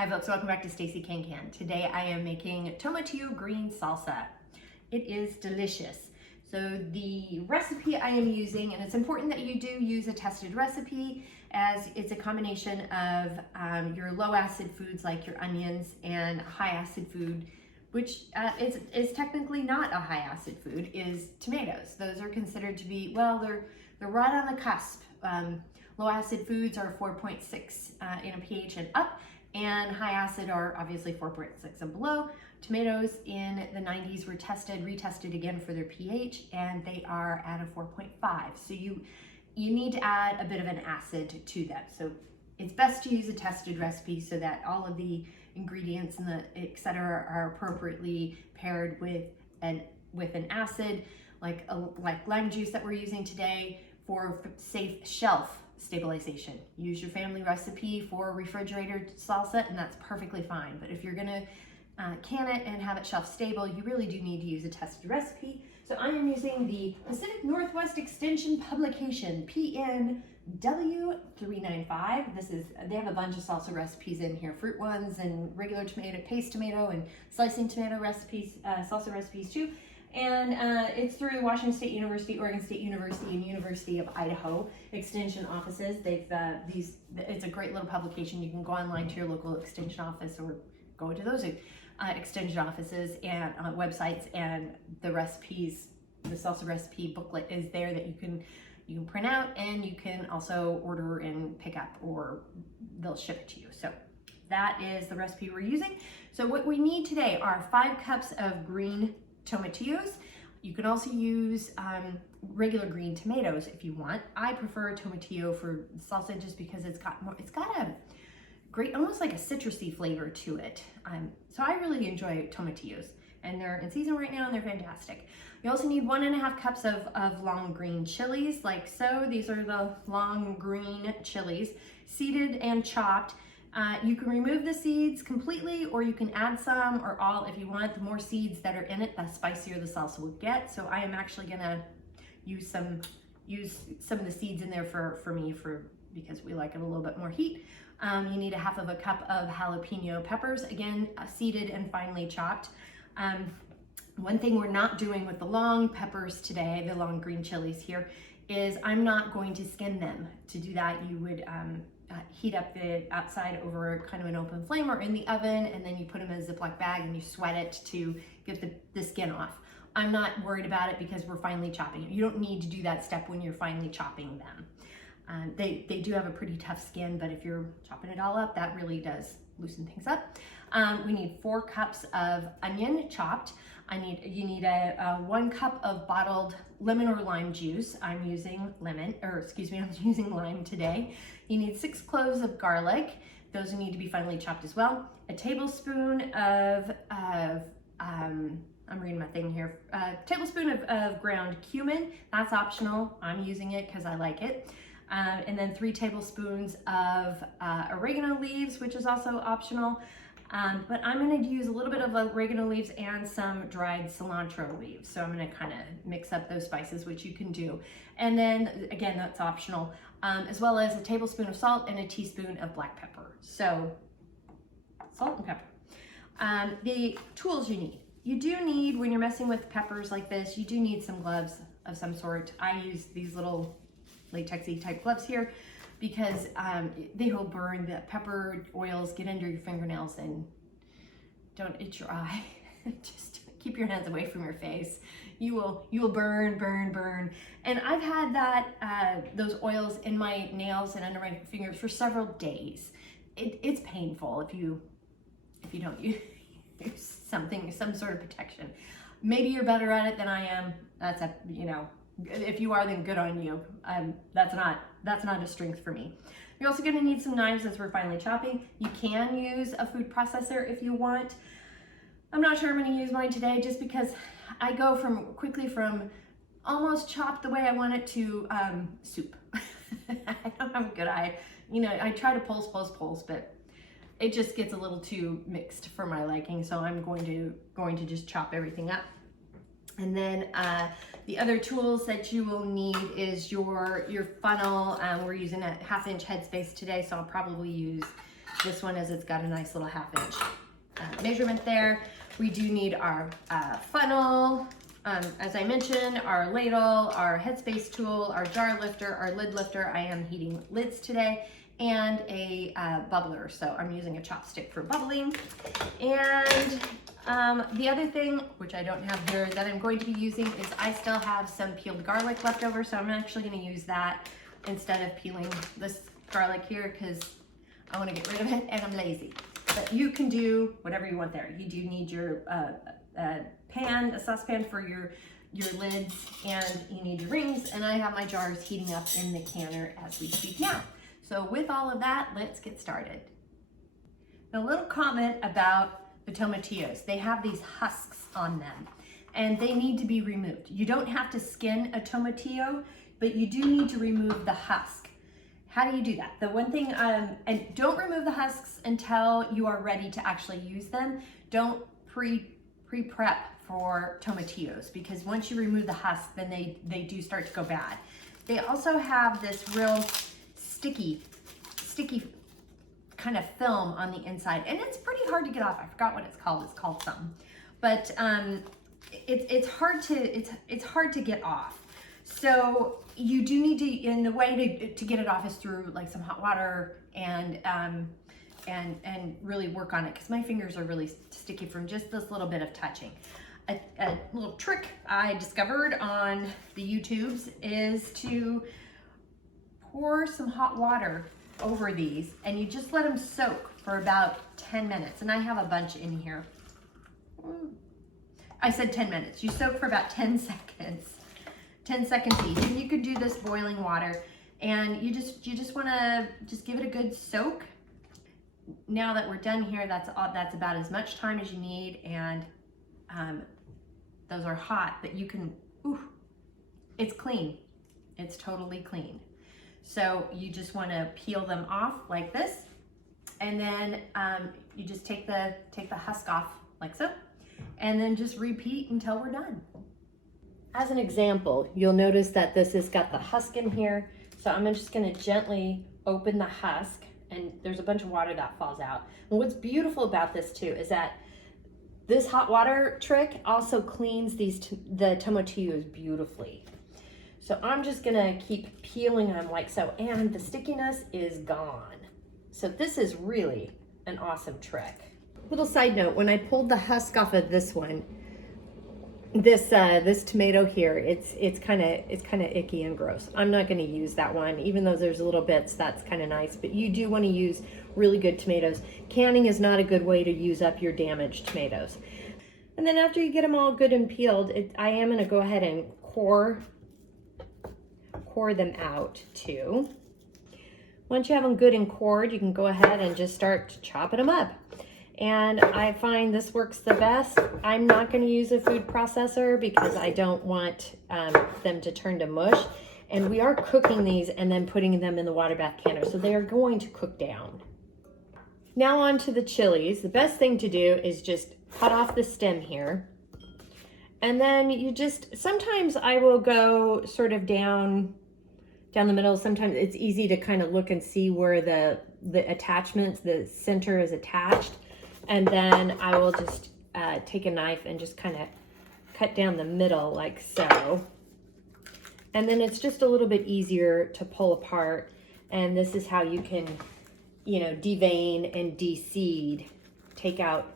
Hi folks, welcome back to Stacey Can. Today I am making tomatillo green salsa. It is delicious. So the recipe I am using, and it's important that you do use a tested recipe, as it's a combination of your low acid foods like your onions and high acid food, which is technically not a high acid food, is tomatoes. Those are considered to be, well, they're right on the cusp. Low acid foods are 4.6 in a pH and up, and high acid are obviously 4.6 and below. Tomatoes in the 90s were retested again for their pH, and they are at a 4.5. So you need to add a bit of an acid to them. So it's best to use a tested recipe so that all of the ingredients and the et cetera are appropriately paired with an acid, like lime juice that we're using today for safe shelf stabilization. Use your family recipe for refrigerator salsa, and that's perfectly fine. But if you're gonna can it and have it shelf stable, you really do need to use a tested recipe. So I am using the Pacific Northwest Extension publication, PNW395. They have a bunch of salsa recipes in here, fruit ones and regular tomato, paste tomato and slicing tomato recipes, salsa recipes too. And it's through Washington State University, Oregon State University, and University of Idaho extension offices. It's a great little publication. You can go online to your local extension office or go to those extension offices and websites, and the recipes, the salsa recipe booklet is there that you can print out, and you can also order and pick up, or they'll ship it to you. So that is the recipe we're using. So what we need today are 5 cups of green tomatillos. You can also use regular green tomatoes if you want. I prefer tomatillo for salsa just because it's got a great, almost like a citrusy flavor to it. So I really enjoy tomatillos, and they're in season right now and they're fantastic. You also need 1.5 cups of long green chilies, like so. These are the long green chilies, seeded and chopped. You can remove the seeds completely, or you can add some or all if you want. The more seeds that are in it, the spicier the salsa will get. So I am actually gonna use some of the seeds in there for me, because we like it a little bit more heat. You need 1/2 cup of jalapeno peppers, again, seeded and finely chopped. One thing we're not doing with the long peppers today, the long green chilies here, is I'm not going to skin them. To do that, you would heat up the outside over kind of an open flame or in the oven, and then you put them in a Ziploc bag and you sweat it to get the skin off. I'm not worried about it because we're finely chopping it. You don't need to do that step when you're finely chopping them. They do have a pretty tough skin, but if you're chopping it all up, that really does loosen things up. We need 4 cups of onion chopped. You need a 1 cup of bottled lemon or lime juice. I'm using I'm using lime today. You need 6 cloves of garlic. Those need to be finely chopped as well. A tablespoon of I'm reading my thing here. A tablespoon of ground cumin. That's optional. I'm using it because I like it. And then 3 tablespoons of oregano leaves, which is also optional. But I'm going to use a little bit of oregano leaves and some dried cilantro leaves. So I'm going to kind of mix up those spices, which you can do. And then again, that's optional, as well as a tablespoon of salt and a teaspoon of black pepper. So salt and pepper. The tools you need. You do need, when you're messing with peppers like this, you do need some gloves of some sort. I use these little latexy type gloves here because they will burn. The pepper oils get under your fingernails, and don't itch your eye. Just keep your hands away from your face. You will burn. And I've had those oils in my nails and under my fingers for several days. It's painful if you don't use some sort of protection. Maybe you're better at it than I am. If you are, then good on you. That's not a strength for me. You're also gonna need some knives as we're finely chopping. You can use a food processor if you want. I'm not sure I'm gonna use mine today just because I go quickly from almost chopped the way I want it to soup. I don't have a good eye. I try to pulse, but it just gets a little too mixed for my liking. So I'm going to just chop everything up. And then the other tools that you will need is your funnel. We're using a 1/2 inch Headspace today, so I'll probably use This one is, it's got a nice little 1/2 inch measurement there. We do need our funnel, as I mentioned, our ladle, our Headspace tool, our jar lifter, our lid lifter. I am heating lids today, and a bubbler. So I'm using a chopstick for bubbling. And the other thing, which I don't have here, that I'm going to be using is I still have some peeled garlic left over. So I'm actually going to use that instead of peeling this garlic here, because I want to get rid of it and I'm lazy. But you can do whatever you want there. You do need your pan, a saucepan for your lids, and you need your rings, and I have my jars heating up in the canner as we speak now. So with all of that, let's get started. A little comment about the tomatillos. They have these husks on them, and they need to be removed. You don't have to skin a tomatillo, but you do need to remove the husk. How do you do that? The one thing, and don't remove the husks until you are ready to actually use them. Don't pre-prep for tomatillos, because once you remove the husk, then they do start to go bad. They also have this real sticky kind of film on the inside, and it's pretty hard to get off. I forgot what it's called. It's called something, but it's hard to get off. So you do need to, and the way to get it off is through like some hot water and really work on it, because my fingers are really sticky from just this little bit of touching. A little trick I discovered on the YouTubes is to pour some hot water over these, and you just let them soak for about 10 minutes. And I have a bunch in here. I said 10 minutes. You soak for about 10 seconds. 10 seconds each, and you could do this boiling water, and you just want to just give it a good soak. Now that we're done here, that's about as much time as you need, and those are hot, but you can, it's clean. It's totally clean. So you just want to peel them off like this, and then you just take the husk off like so, and then just repeat until we're done. As an example, you'll notice that this has got the husk in here. So I'm just gonna gently open the husk, and there's a bunch of water that falls out. And what's beautiful about this too is that this hot water trick also cleans the tomatillos beautifully. So I'm just gonna keep peeling them like so, and the stickiness is gone. So this is really an awesome trick. Little side note, when I pulled the husk off of this one, this tomato here, it's kind of icky and gross. I'm not going to use that one, even though there's little bits. That's kind of nice, but you do want to use really good tomatoes. Canning is not a good way to use up your damaged tomatoes. And then after you get them all good and peeled, I am going to go ahead and core them out too. Once you have them good and cored, you can go ahead and just start chopping them up. And I find this works the best. I'm not going to use a food processor because I don't want them to turn to mush. And we are cooking these and then putting them in the water bath canner, so they are going to cook down. Now on to the chilies. The best thing to do is just cut off the stem here. And then you just, sometimes I will go sort of down the middle. Sometimes it's easy to kind of look and see where the attachments, the center is attached. And then I will just take a knife and just kind of cut down the middle like so. And then it's just a little bit easier to pull apart. And this is how you can, devein and de-seed, take out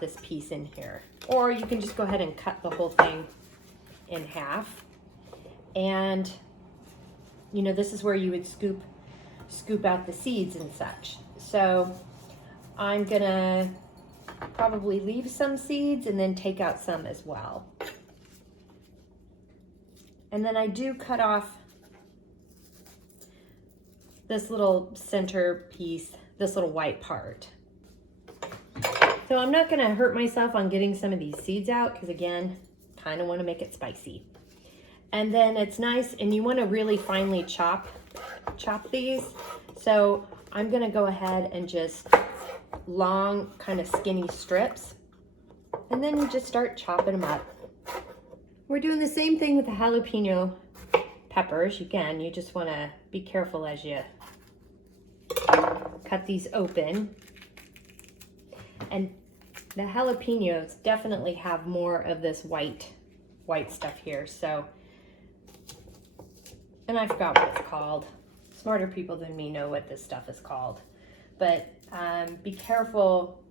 this piece in here. Or you can just go ahead and cut the whole thing in half. And, this is where you would scoop out the seeds and such. So I'm gonna probably leave some seeds and then take out some as well. And then I do cut off this little center piece, this little white part. So I'm not gonna hurt myself on getting some of these seeds out, because again, kind of want to make it spicy. And then it's nice, and you want to really finely chop these. So I'm gonna go ahead and just long kind of skinny strips, and then you just start chopping them up. We're doing the same thing with the jalapeno peppers. Again, you just want to be careful as you cut cut these open. And the jalapenos definitely have more of this white stuff here. So, and I forgot what it's called. Smarter people than me know what this stuff is called. But be careful,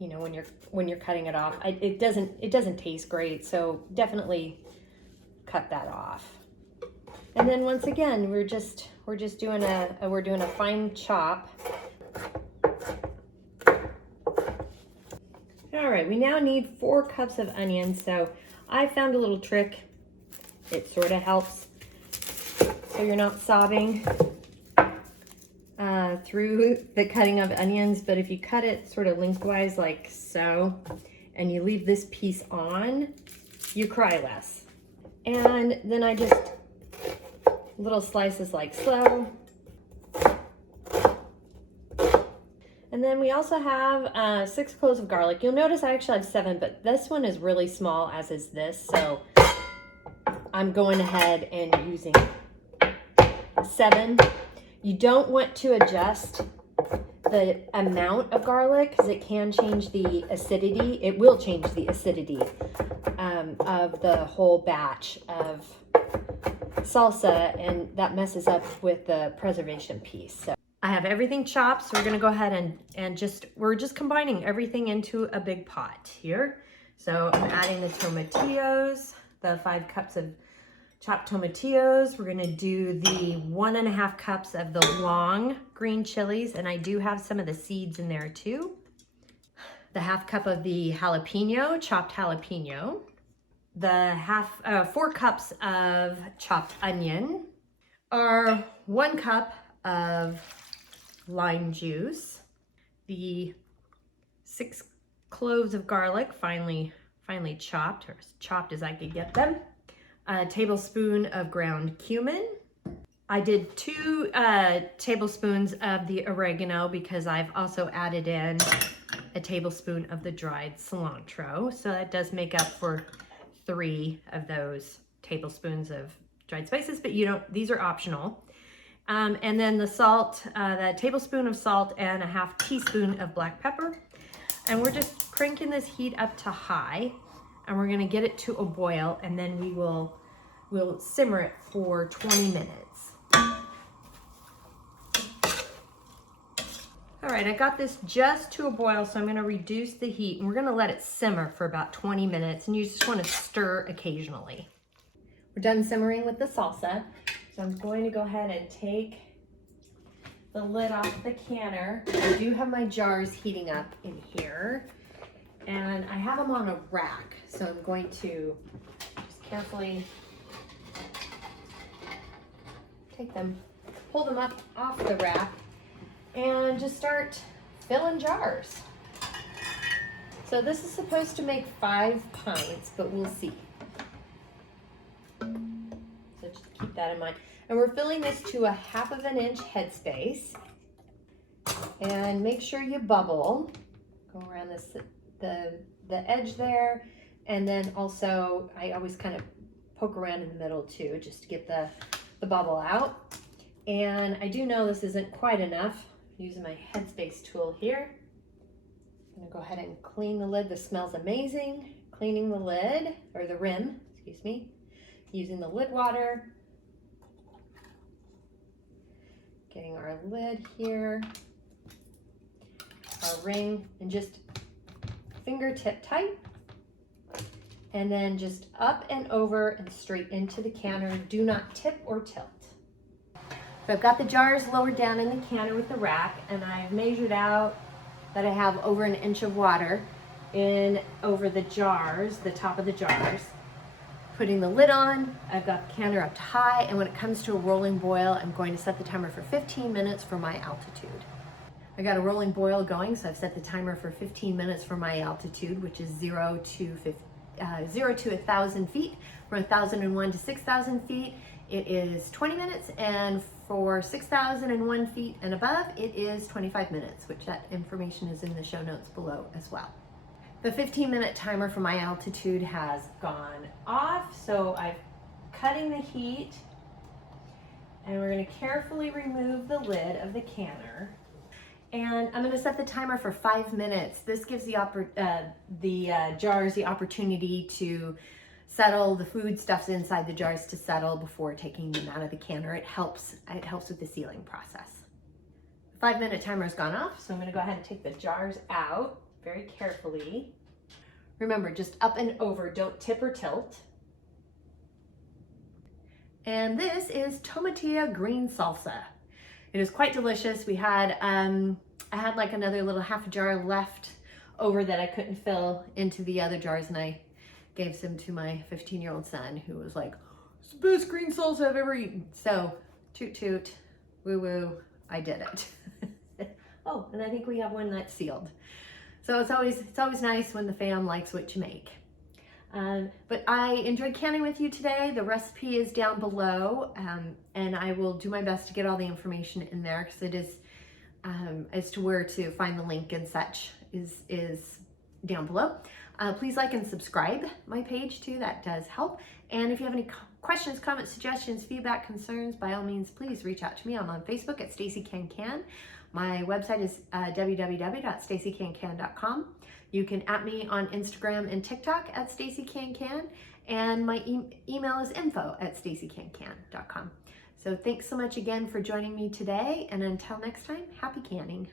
you know, when you're cutting it off. It doesn't taste great, so definitely cut that off. And then once again, we're just doing a fine chop. All right, we now need 4 cups of onions. So I found a little trick. It sort of helps so you're not sobbing through the cutting of onions. But if you cut it sort of lengthwise like so, and you leave this piece on, you cry less. And then I just, little slices like so. And then we also have 6 cloves of garlic. You'll notice I actually have 7, but this one is really small, as is this. So I'm going ahead and using 7. You don't want to adjust the amount of garlic because it can change the acidity. It will change the acidity of the whole batch of salsa, and that messes up with the preservation piece. So I have everything chopped, so we're gonna go ahead and we're just combining everything into a big pot here. So I'm adding the tomatillos, the 5 cups of chopped tomatillos. We're gonna do the 1.5 cups of the long green chilies, and I do have some of the seeds in there too. The 1/2 cup of the jalapeno, chopped jalapeno. The 4 cups of chopped onion. Our 1 cup of lime juice. The 6 cloves of garlic, finely chopped, or as chopped as I could get them. A tablespoon of ground cumin. I did 2 tablespoons of the oregano because I've also added in a tablespoon of the dried cilantro. So that does make up for 3 of those tablespoons of dried spices, but these are optional. And then the salt, the tablespoon of salt and a 1/2 teaspoon of black pepper. And we're just cranking this heat up to high, and we're gonna get it to a boil, and then we'll simmer it for 20 minutes. All right, I got this just to a boil, so I'm gonna reduce the heat, and we're gonna let it simmer for about 20 minutes, and you just wanna stir occasionally. We're done simmering with the salsa, so I'm going to go ahead and take the lid off the canner. I do have my jars heating up in here, and I have them on a rack, so I'm going to just carefully pull them up off the rack, and just start filling jars. So this is supposed to make 5 pints, but we'll see. So just keep that in mind. And we're filling this to a 1/2 inch headspace. And make sure you bubble. Go around the edge there. And then also, I always kind of poke around in the middle too, just to get the bubble out. And I do know this isn't quite enough. I'm using my Headspace tool here. I'm gonna go ahead and clean the lid. This smells amazing. Cleaning the lid, or the rim, excuse me. Using the lid water. Getting our lid here. Our ring, and just fingertip tight. And then just up and over and straight into the canner. Do not tip or tilt. So I've got the jars lowered down in the canner with the rack, and I've measured out that I have over 1 inch of water in over the jars, the top of the jars. Putting the lid on, I've got the canner up to high, and when it comes to a rolling boil, I'm going to set the timer for 15 minutes for my altitude. I got a rolling boil going, so I've set the timer for 15 minutes for my altitude, which is 0 to 1,000 feet. From 1,001 to 6,000 feet, it is 20 minutes, and for 6,001 feet and above, it is 25 minutes, which that information is in the show notes below as well. The 15-minute timer for my altitude has gone off, so I'm cutting the heat, And we're gonna carefully remove the lid of the canner. And I'm gonna set the timer for 5 minutes. This gives the jars the opportunity to settle, the foodstuffs inside the jars to settle before taking them out of the canner. It helps with the sealing process. The 5-minute timer has gone off, so I'm gonna go ahead and take the jars out very carefully. Remember, just up and over, don't tip or tilt. And this is Tomatillo green salsa. It is quite delicious. We had, I had like another little half a jar left over that I couldn't fill into the other jars, and I gave some to my 15-year-old son, who was like, it's the best green salsa I've ever eaten. So toot toot, woo woo, I did it. Oh, and I think we have one that's sealed. So it's always nice when the fam likes what you make. But I enjoyed canning with you today. The recipe is down below, and I will do my best to get all the information in there, because it is, as to where to find the link and such is down below. Please like and subscribe my page too, that does help. And if you have any questions, comments, suggestions, feedback, concerns, by all means, please reach out to me. I'm on Facebook at Stacey Can Can. My website is www.staceycancan.com. You can @ me on Instagram and TikTok at Stacey Can Can, and my email is info@staceycancan.com. So thanks so much again for joining me today, and until next time, happy canning.